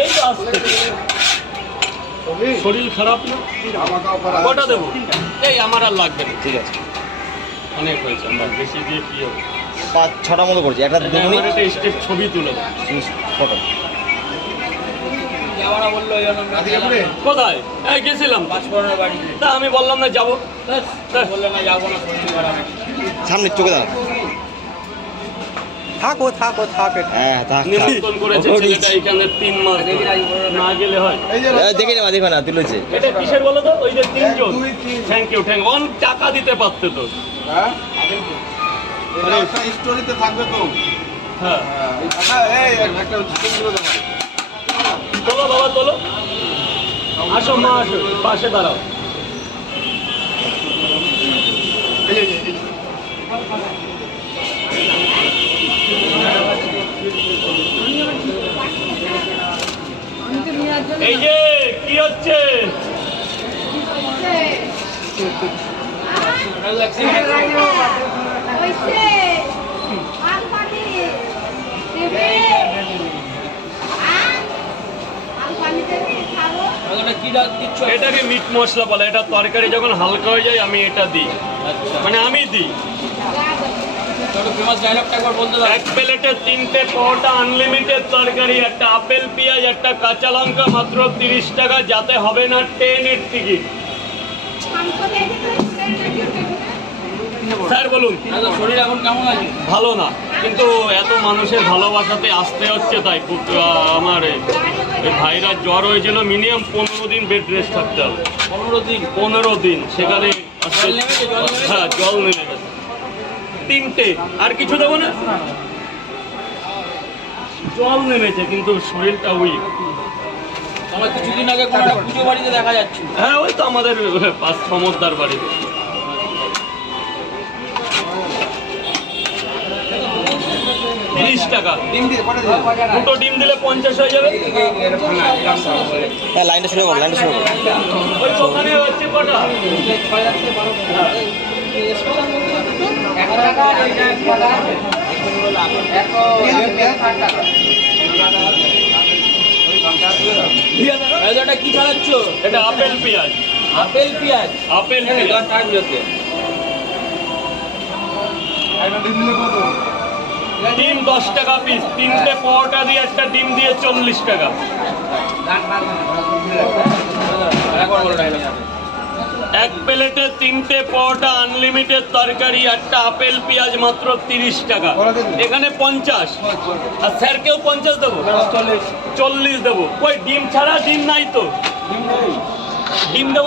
এই তো আসতে শরীর খারাপ না? কটা দেবো? এই আমার আর লাগবে না। ঠিক আছে। অনেক হয়েছে আমার বেশি দিয়ে কি হবে? পাঁচ ছটা মতো করছি একটা স্টেজ ছবি তুলে ফটো। কোথায়? এই গেছিলাম। তা আমি বললাম না যাব। বললাম না যাব না সামনে চোখে দাঁড়া থাকো থাকো থাক। হ্যাঁ থাক করেছে ছেলেটা এখানে তিন মাস না গেলে হয়। দেখে নেবা দেখবে না তুলেছে। এটা কিসের বলো তো? ওই যে তিনজন। থ্যাংক ইউ থ্যাংক অন টাকা দিতে পারতে তো। স্টোরিতে থাকবে তো। হ্যাঁ। এই একটা তোলো বাবা তোলো। আসো মা আসো। পাশে দাঁড়াও। এই যে, কি হচ্ছে? এটাকে মিট মশলা বলে, এটা তরকারি যখন হালকা হয়ে যায়, আমি এটা দিই। মানে আমি দিই। এক প্লেটে তিনটে পরোটা আনলিমিটেড তরকারি একটা আপেল পেঁয়াজ একটা কাঁচা লঙ্কা মাত্র তিরিশ টাকা। যাতে হবে না ট্রেনের টিকিট। মাংস দিয়ে দিবে স্যার বলুন শরীর এখন কেমন আছে? ভালো না। কিন্তু এত মানুষের ভালোবাসাতে আসতে হচ্ছে তাই আমার ভাইরা জ্বর হয়েছিল মিনিমাম পনেরো দিন বেড রেস্ট থাকতে হবে। পনেরো দিন? পনেরো দিন সেখানে? হ্যাঁ জল নেমে গেছে তিনটে। আর কিছু দেবো না? জল নেমেছে কিন্তু শরীরটা উইক আমার কিছুদিন আগে কোনো একটা পুজো বাড়িতে দেখা যাচ্ছে। হ্যাঁ ওই তো আমাদের পাঁচ সমদ্দার বাড়ি। তিরিশ টাকা। দুটো ডিম দিলে পঞ্চাশ হয়ে যাবে। হ্যাঁ লাইনটা শুরু করো লাইনটা শুরু করো ওই দোকানে হচ্ছে কটা? হ্যাঁ। এটা কি চালাচ্ছ এটা আপেল পেঁয়াজ। আপেল পেঁয়াজ? আপেল পেঁয়াজ। একটা ডিম দিলে কত? ডিম দশ টাকা পিস তিনটে পরোটা দিয়ে একটা ডিম দিয়ে চল্লিশ টাকা। এক প্লেটে তিনটে পরোটা আনলিমিটেড তরকারি একটা আপেল পেঁয়াজ মাত্র তিরিশ টাকা। এখানে পঞ্চাশ। আর স্যারকেও পঞ্চাশ দেবো? চল্লিশ। দেবো। কই ডিম ছাড়া ডিম নাই তো? ডিম দেবো?